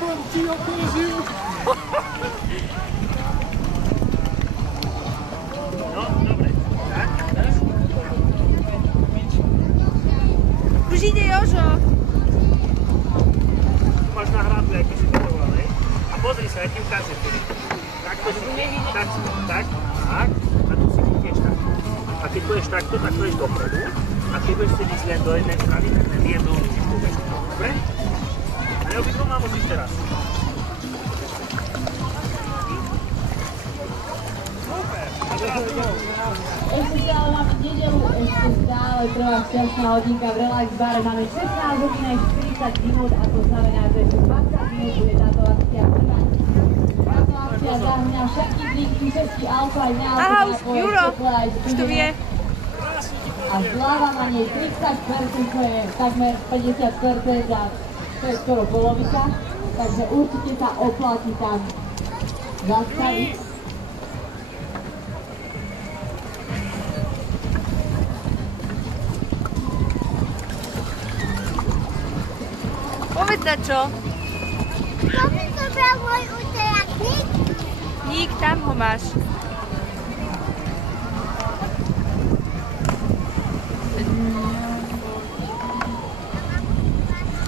Poviem ti okresím. No, dobre. Tak, teraz? Už ide Jožo. Máš na hradle, ako si povedal, hej? A pozri sa, ja ti ukážem. Takto si tak. A tu si chytieš takto. A keď pôjdeš takto, tak pôjdeš dopredu. A keď budeš sedieť len do jednej strany, tak len jednou ručičkou budeš. Dobre? A neobidvom mám musíš teraz. Ešte stále máme nedelu, ešte stále trvá šťastná hodinka v Relax bare. Máme 16 hodín a 40 minút a to znamená, že 20 minút bude táto akcia trvať. Táto akcia zahňa všetky drinky, všetky auto aj na auto. Aha, Juro, už to vie. A zľava na nej 30%, to je takmer 50% a to je skoro polovica. Takže určite sa oplatí tam zastaviť. Povedz na čo? Kto by zobral môj úterak? Nik? Nik, tam ho máš.